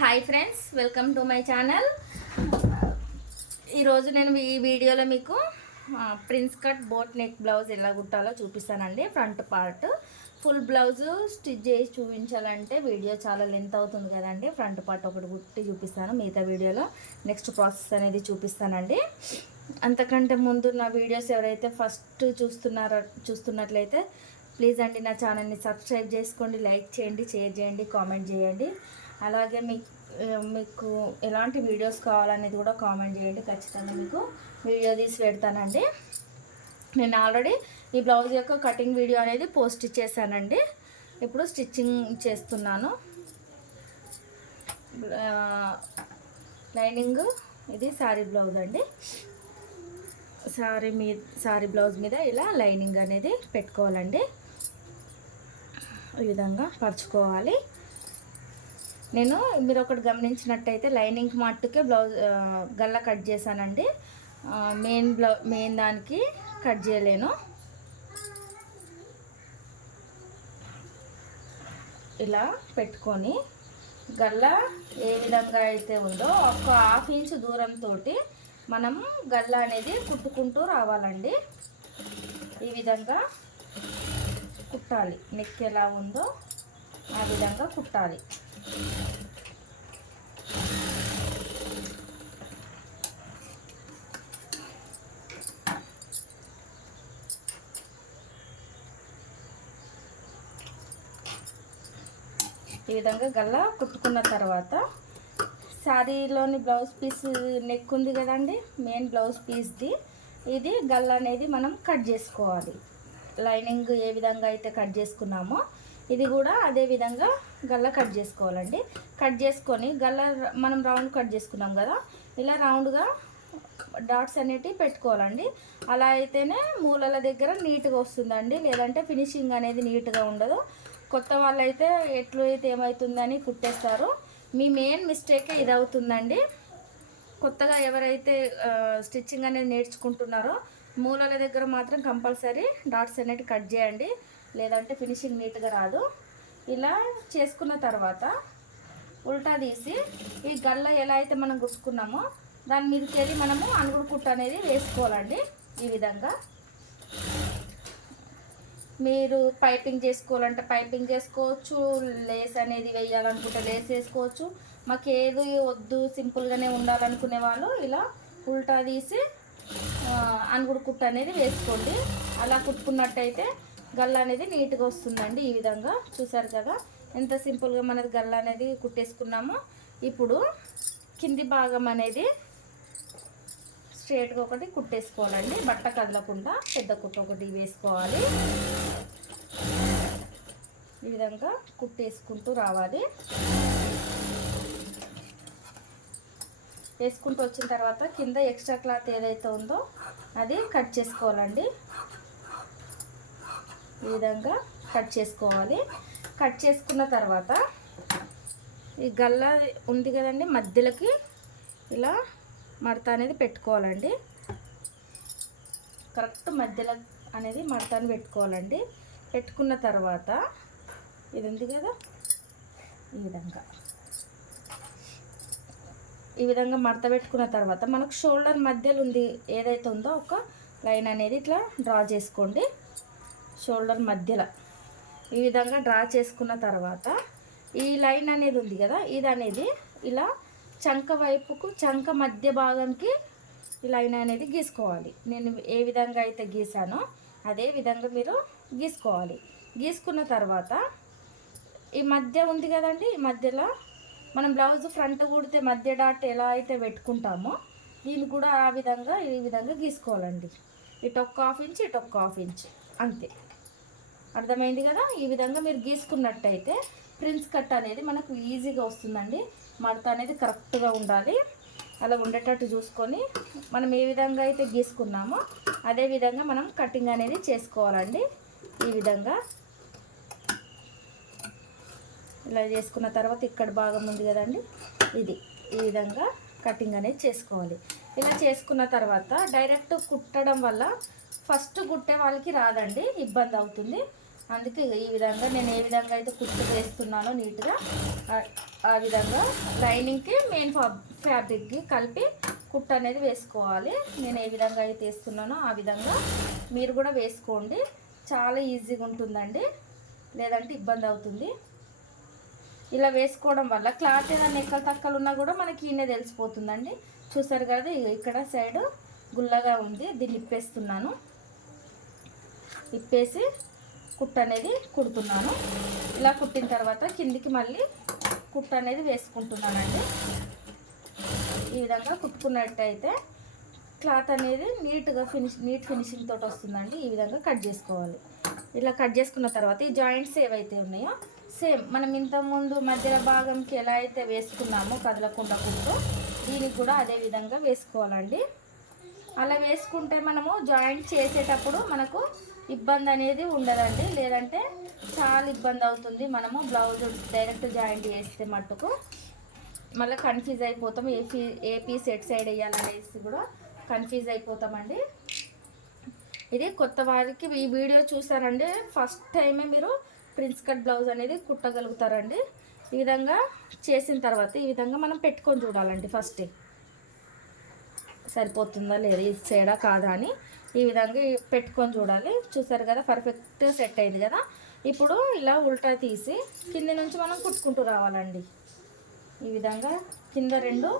Hi friends welcome to my channel ఈరోజు నేను ఈ వీడియోలో మీకు prince cut boat neck blouse ఎలా కుట్టాలో చూపిస్తానండి. Front part. Full blouse stitch చేసి చూపించాలంటే వీడియో చాలా లెంత్ అవుతుంది కదండి. ఫ్రంట్ పార్ట్ ఒకటి కుట్టి చూపిస్తాను మిగతా వీడియోలో నెక్స్ట్ ప్రాసెస్ అనేది చూపిస్తానండి. అంతకంటే ముందు నా వీడియోస్ ఎవరైతే ఫస్ట్ చూస్తున్నారో చూస్తున్నట్లయితే ప్లీజ్ అండి నా ఛానల్ని సబ్స్క్రైబ్ చేసుకోండి లైక్ చేయండి షేర్ చేయండి కామెంట్ చేయండి. అలాగే మీకు మీకు ఎలాంటి వీడియోస్ కావాలనేది కూడా కామెంట్ చేయండి. ఖచ్చితంగా మీకు వీడియో తీసి పెడతానండి. నేను ఆల్రెడీ ఈ బ్లౌజ్ యొక్క కటింగ్ వీడియో అనేది పోస్ట్ చేశానండి. ఇప్పుడు స్టిచ్చింగ్ చేస్తున్నాను. లైనింగ్ ఇది శారీ బ్లౌజ్ అండి. శారీ మీ శారీ బ్లౌజ్ మీద ఇలా లైనింగ్ అనేది పెట్టుకోవాలండి. ఈ విధంగా పరుచుకోవాలి. నేను మీరు ఒకటి గమనించినట్టయితే లైనింగ్ మట్టుకే బ్లౌజ్ గల్లా కట్ చేశానండి. మెయిన్ బ్లౌ మెయిన్ దానికి కట్ చేయలేను. ఇలా పెట్టుకొని గల్ల ఏ విధంగా అయితే ఉందో ఒక హాఫ్ ఇంచ్ దూరంతో మనం గల్ల అనేది కుట్టుకుంటూ రావాలండి. ఈ విధంగా కుట్టాలి. నెక్ ఎలా ఉందో ఆ విధంగా కుట్టాలి. ఈ విధంగా గల్లా కుట్టుకున్న తర్వాత శారీలోని బ్లౌజ్ పీస్ నెక్ ఉంది కదండి మెయిన్ బ్లౌజ్ పీస్ది. ఇది గల్ల అనేది మనం కట్ చేసుకోవాలి. లైనింగ్ ఏ విధంగా అయితే కట్ చేసుకున్నామో ఇది కూడా అదే విధంగా గల్ల కట్ చేసుకోవాలండి. కట్ చేసుకొని గల్ల మనం రౌండ్ కట్ చేసుకున్నాం కదా ఇలా రౌండ్గా డాట్స్ అనేటివి పెట్టుకోవాలండి. అలా అయితేనే మూలల దగ్గర నీట్గా వస్తుందండి. లేదంటే ఫినిషింగ్ అనేది నీట్గా ఉండదు. కొత్త వాళ్ళైతే ఎట్లు అయితే ఏమవుతుందని కుట్టేస్తారు. మీ మెయిన్ మిస్టేకే ఇది అవుతుందండి కొత్తగా ఎవరైతే స్టిచ్చింగ్ అనేది నేర్చుకుంటున్నారో మూలల దగ్గర మాత్రం కంపల్సరీ డాట్స్ అనేటివి కట్ చేయండి. లేదంటే ఫినిషింగ్ నీట్గా రాదు. ఇలా చేసుకున్న తర్వాత ఉల్టా తీసి ఈ గల్ల ఎలా అయితే మనం గుచ్చుకున్నామో దాని మీదకి వెళ్ళి మనము అనుగుడు కుట్టు అనేది వేసుకోవాలండి ఈ విధంగా. మీరు పైపింగ్ చేసుకోవాలంటే పైపింగ్ చేసుకోవచ్చు లేస్ అనేది వేయాలనుకుంటే లేస్ వేసుకోవచ్చు. మాకు ఏది వద్దు సింపుల్గానే ఉండాలనుకునే వాళ్ళు ఇలా ఉల్టా తీసి అనుగుడు కుట్టు అనేది వేసుకోండి. అలా కుట్టుకున్నట్టయితే గల్ల అనేది నీట్గా వస్తుందండి ఈ విధంగా. చూసారు కదా? ఎంత సింపుల్గా మనది గల్ల అనేది కుట్టేసుకున్నామో ఇప్పుడు కింది భాగం అనేది స్ట్రేట్గా ఒకటి కుట్టేసుకోవాలండి. బట్ట కదలకుండా పెద్ద కుట్ట ఒకటి వేసుకోవాలి. ఈ విధంగా కుట్టేసుకుంటూ రావాలి. వేసుకుంటూ వచ్చిన తర్వాత కింద ఎక్స్ట్రా క్లాత్ ఏదైతే ఉందో అది కట్ చేసుకోవాలండి. ఈ విధంగా కట్ చేసుకోవాలి. కట్ చేసుకున్న తర్వాత ఈ గల్ల ఉంది కదండి మధ్యలోకి ఇలా మడత అనేది పెట్టుకోవాలండి. కరెక్ట్ మధ్యలో అనేది మడతని పెట్టుకోవాలండి. పెట్టుకున్న తర్వాత ఇది ఉంది కదా ఈ విధంగా. ఈ విధంగా మడత పెట్టుకున్న తర్వాత మనకు షోల్డర్ మధ్యలో ఉంది ఏదైతే ఉందో ఒక లైన్ అనేది ఇట్లా డ్రా చేసుకోండి. షోల్డర్ మధ్యలో. ఈ విధంగా డ్రా చేసుకున్న తర్వాత ఈ లైన్ అనేది ఉంది కదా ఇది అనేది ఇలా చంక వైపుకు చంక మధ్య భాగంకి ఈ లైన్ అనేది గీసుకోవాలి. నేను ఏ విధంగా అయితే గీసానో అదే విధంగా మీరు గీసుకోవాలి. గీసుకున్న తర్వాత ఈ మధ్య ఉంది కదండి ఈ మధ్యలో మనం బ్లౌజ్ ఫ్రంట్ కుడితే మధ్య డాట్ ఎలా అయితే పెట్టుకుంటామో దీన్ని కూడా ఆ విధంగా ఈ విధంగా గీసుకోవాలండి. ఇటు ఒక హాఫ్ ఇంచ్ ఇటు ఒక హాఫ్ ఇంచ్ అంతే. అర్థమైంది కదా? ఈ విధంగా మీరు గీసుకున్నట్టయితే ప్రిన్స్ కట్ అనేది మనకు ఈజీగా వస్తుందండి. మడత అనేది కరెక్ట్గా ఉండాలి. అలా ఉండేటట్టు చూసుకొని మనం ఏ విధంగా అయితే గీసుకున్నామో అదే విధంగా మనం కటింగ్ అనేది చేసుకోవాలండి. ఈ విధంగా ఇలా చేసుకున్న తర్వాత ఇక్కడ భాగం ఉంది కదండి? ఇది. ఈ విధంగా కటింగ్ అనేది చేసుకోవాలి. ఇలా చేసుకున్న తర్వాత డైరెక్ట్ కుట్టడం వల్ల ఫస్ట్ కుట్టే వాళ్ళకి రాదండి ఇబ్బంది అవుతుంది. అందుకే ఈ విధంగా నేను ఏ విధంగా అయితే కుట్టు వేస్తున్నానో నీట్గా ఆ- విధంగా లైనింగ్కి మెయిన్ ఫ్యాబ్రిక్కి కలిపి కుట్టు అనేది వేసుకోవాలి. నేను ఏ విధంగా అయితే వేస్తున్నానో ఆ విధంగా మీరు కూడా వేసుకోండి. చాలా ఈజీగా ఉంటుందండి. లేదంటే ఇబ్బంది అవుతుంది. ఇలా వేసుకోవడం వల్ల క్లాత్ ఏదైనా ఎక్కలు తక్కలు ఉన్నా కూడా మనకి ఈయనే తెలిసిపోతుందండి. చూసారు కదా ఇక్కడ సైడ్ గుల్లగా ఉంది దీన్ని ఇప్పేస్తున్నాను. తిప్పేసి కుట్ట అనేది కుడుతున్నాను. ఇలా కుట్టిన తర్వాత కిందికి మళ్ళీ కుట్ట అనేది వేసుకుంటున్నానండి. ఈ విధంగా కుట్టుకున్నట్టయితే క్లాత్ అనేది నీట్గా ఫినిష్ నీట్ ఫినిషింగ్ తోటి వస్తుందండి. ఈ విధంగా కట్ చేసుకోవాలి. ఇలా కట్ చేసుకున్న తర్వాత ఈ జాయింట్స్ ఏవైతే ఉన్నాయో సేమ్ మనం ఇంతకుముందు మధ్య భాగంకి ఎలా అయితే వేసుకున్నామో కదలకుండా కుట్టు దీనికి కూడా అదే విధంగా వేసుకోవాలండి. అలా వేసుకుంటే మనము జాయింట్ చేసేటప్పుడు మనకు ఇబ్బంది అనేది ఉండదండి. లేదంటే చాలా ఇబ్బంది అవుతుంది. మనము బ్లౌజ్ డైరెక్ట్ జాయింట్ చేస్తే మట్టుకు మళ్ళీ కన్ఫ్యూజ్ అయిపోతాం. A P A piece at side వేయాలనేసి కూడా కన్ఫ్యూజ్ అయిపోతామండి. ఇది కొత్త వారికి ఈ వీడియో చూసారండి ఫస్ట్ టైమే మీరు ప్రిన్స్ కట్ బ్లౌజ్ అనేది కుట్టగలుగుతారండి. ఈ విధంగా చేసిన తర్వాత ఈ విధంగా మనం పెట్టుకొని చూడాలండి ఫస్ట్. సరిపోతుందా లేదా ఇది చేయడా కాదా అని ఈ విధంగా పెట్టుకొని చూడాలి. చూసారు కదా పర్ఫెక్ట్ సెట్ అయింది కదా. ఇప్పుడు ఇలా ఉల్టా తీసి కింది నుంచి మనం కుట్టుకుంటూ రావాలండి. ఈ విధంగా కింద రెండు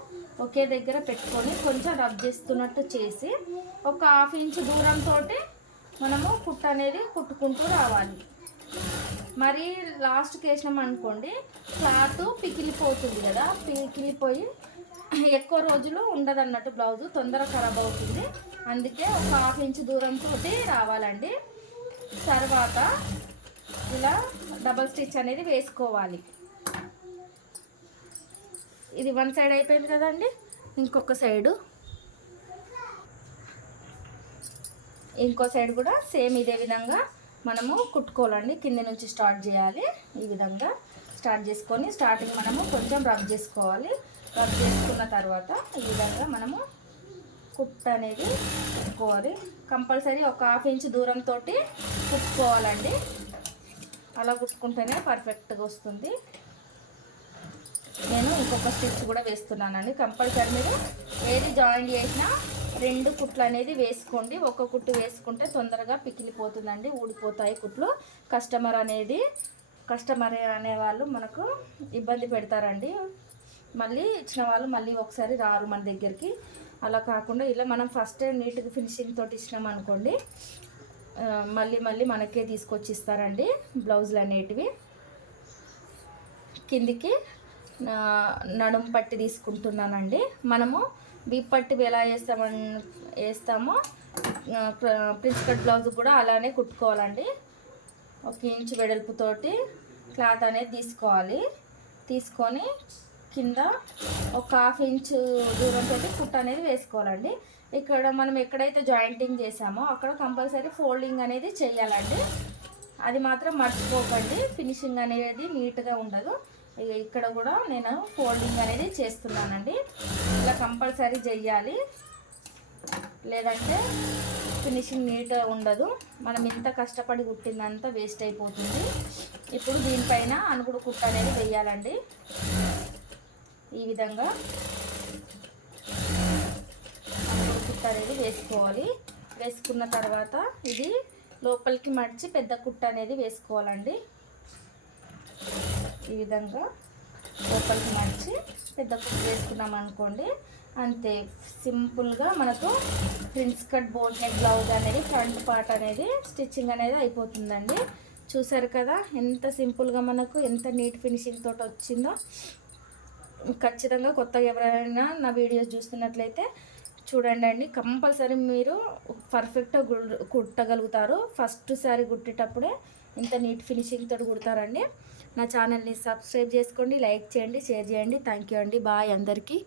ఒకే దగ్గర పెట్టుకొని కొంచెం రబ్ చేస్తున్నట్టు చేసి ఒక హాఫ్ ఇంచ్ దూరంతో మనము కుట్టు అనేది కుట్టుకుంటూ రావాలి. మరి లాస్ట్కి వేసినాం అనుకోండి క్లాత్ పికిలిపోతుంది కదా పికిలిపోయి ఎక్కువ రోజులు ఉండదు అన్నట్టు బ్లౌజ్ తొందరగా ఖరాబ్ అవుతుంది. అందుకే ఒక హాఫ్ ఇంచ్ దూరంతో రావాలండి. తర్వాత ఇలా డబల్ స్టిచ్ అనేది వేసుకోవాలి. ఇది వన్ సైడ్ అయిపోయింది కదండి. ఇంకొక సైడు. ఇంకో సైడ్ కూడా సేమ్ ఇదే విధంగా మనము కుట్టుకోవాలండి. కింద నుంచి స్టార్ట్ చేయాలి. ఈ విధంగా స్టార్ట్ చేసుకొని స్టార్టింగ్ మనము కొంచెం రబ్ చేసుకోవాలి. రబ్ చేసుకున్న తర్వాత ఈ విధంగా మనము కుట్టు అనేది కుట్టుకోవాలి కంపల్సరీ ఒక హాఫ్ ఇంచ్ దూరంతో కుట్టుకోవాలండి. అలా కుట్టుకుంటేనే పర్ఫెక్ట్గా వస్తుంది. నేను ఇంకొక స్టిచ్ కూడా వేస్తున్నానండి. కంపల్సరీ మీరు ఏది జాయిన్ చేసినా రెండు కుట్లు అనేది వేసుకోండి. ఒక కుట్టు వేసుకుంటే తొందరగా పికిలిపోతుందండి ఊడిపోతాయి కుట్లు. కస్టమర్ అనేది కస్టమర్ అనేవాళ్ళు మనకు ఇబ్బంది పెడతారండి. మళ్ళీ ఇచ్చిన వాళ్ళు మళ్ళీ ఒకసారి రారు మన దగ్గరికి. అలా కాకుండా ఇలా మనం ఫస్ట్ నీట్గా ఫినిషింగ్ తోటి ఇచ్చినాం అనుకోండి మళ్ళీ మళ్ళీ మనకే తీసుకొచ్చి ఇస్తారండి బ్లౌజులు అనేటివి. కిందికి నడుం పట్టి తీసుకుంటున్నానండి. మనము బీప్ పట్టి ఎలా వేస్తామని వేస్తామో ప్రిన్స్ కట్ బ్లౌజ్ కూడా అలానే కుట్టుకోవాలండి. ఒక ఇంచు వెడల్పుతోటి క్లాత్ అనేది తీసుకోవాలి. తీసుకొని కింద ఒక హాఫ్ ఇంచ్ దూరంతో కుట్ట అనేది వేసుకోవాలండి. ఇక్కడ మనం ఎక్కడైతే జాయింటింగ్ చేసామో అక్కడ కంపల్సరీ ఫోల్డింగ్ అనేది చేయాలండి. అది మాత్రం మర్చిపోకండి. ఫినిషింగ్ అనేది నీట్గా ఉండదు. ఇక్కడ కూడా నేను ఫోల్డింగ్ అనేది చేస్తున్నానండి. ఇలా కంపల్సరీ చెయ్యాలి లేదంటే ఫినిషింగ్ నీట్గా ఉండదు. మనం ఇంత కష్టపడి కుట్టిందంతా వేస్ట్ అయిపోతుంది. ఇప్పుడు దీనిపైన అనుకుడు కుట్ట అనేది వేయాలండి. ఈ విధంగా కుట్ట అనేది వేసుకోవాలి. వేసుకున్న తర్వాత ఇది లోపలికి మడిచి పెద్ద కుట్ట అనేది వేసుకోవాలండి. ఈ విధంగా లోపలికి మడిచి పెద్ద కుట్ట వేసుకున్నాం అనుకోండి అంతే. సింపుల్గా మనకు prince cut boat neck blouse అనేది ఫ్రంట్ పార్ట్ అనేది స్టిచ్చింగ్ అనేది అయిపోతుందండి. చూసారు కదా ఎంత సింపుల్గా మనకు ఎంత నీట్ ఫినిషింగ్ తోటి వచ్చిందో. ఖచ్చితంగా కొత్తగా ఎవరైనా నా వీడియోస్ చూస్తున్నట్లయితే చూడండి అండి. కంపల్సరీ మీరు పర్ఫెక్ట్గా కుట్టగలుగుతారు. ఫస్ట్ సారి కుట్టేటప్పుడే ఇంత నీట్ ఫినిషింగ్ తోటి కుడతారండి. నా ఛానల్ని సబ్స్క్రైబ్ చేసుకోండి లైక్ చేయండి షేర్ చేయండి. థ్యాంక్ యూ అండి. బాయ్ అందరికీ.